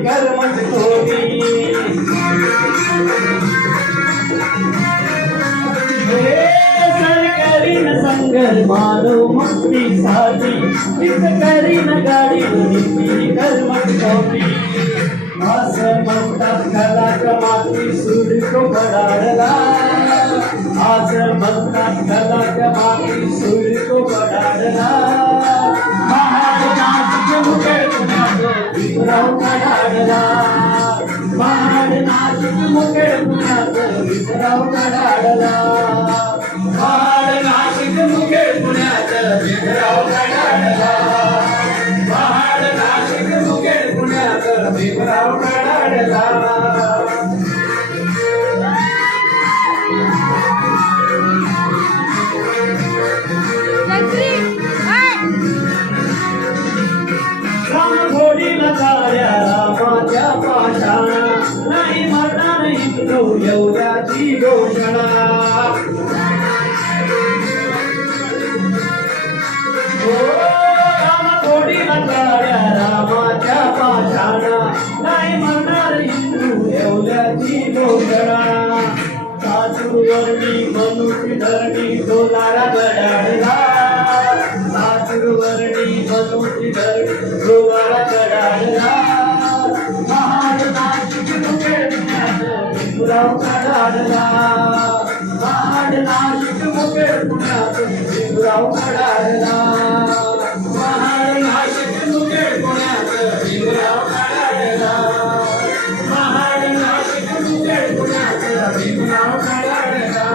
कर्मच कोटी करीन संघर्ष मानव मुक्तीसाठी हित करीन गाडी कर्मच कोटी असं म्हणतात कलाकमाती सूर तो बडाडला असं म्हणतात कलाकमाती सूर तो बडाडला महाड नाशिक मुखेड पुण्यात विठुराव कडाडला महाड नाशिक मुखेड पुण्यात विठुराव कडाडला महाड नाशिक मुखेड पुण्यात विठुराव कडाडला महाड नाशिक मुखेड पुण्यात विठुराव कडाडला रामघोडीला चाल्या रामाच्या पाषाणा नाही मरणार हिंदू एवढ्याची घोषणा रामघोडीला चाल्या रामाच्या पाषाणा नाही मरणार हिंदू एवढ्याची घोषणा सासुरवर्णी मनुष्य धरणी डोलारा गडाडला सासुरवर्णी मनुष्य धरणी डोलारा गडाडला महाड नाशिक मुखेड पुण्यात विठुराव कडाडला महाड नाशिक मुखेड पुण्यात विठुराव कडाडला महाड नाशिक मुखेड पुण्यात विठुराव कडाडला महाड नाशिक मुखेड पुण्यात विठुराव कडाडला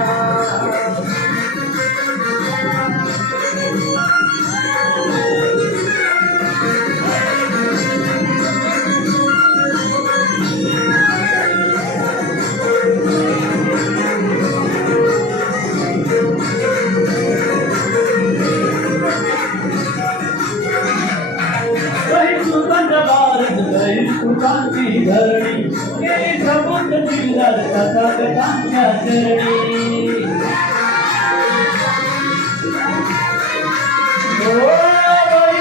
सुखांची धरणी गेली प्रबुद्ध जिल्ह्यात तथागतांच्या चरणी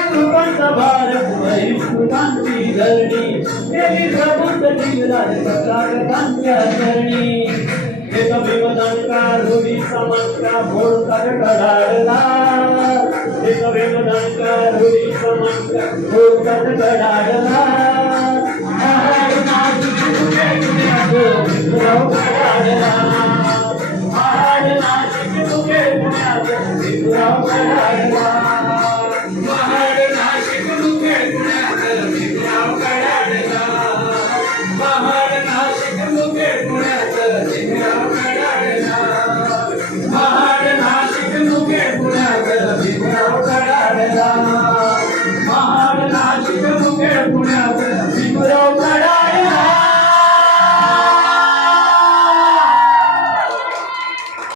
सुखांचा भारत सुखांची धरणी गेली प्रबुद्ध जिल्ह्यात तथागतांच्या चरणी एक भीमदंका रुढी समंका भोळकर कडाडला एक भीमदंका रुढी समंका भोळकर कडाडला महाड नाशिक मुखेड पुण्यात विठुराव कडाडला महाड नाशिक मुखेड पुण्यात विठुराव कडाडला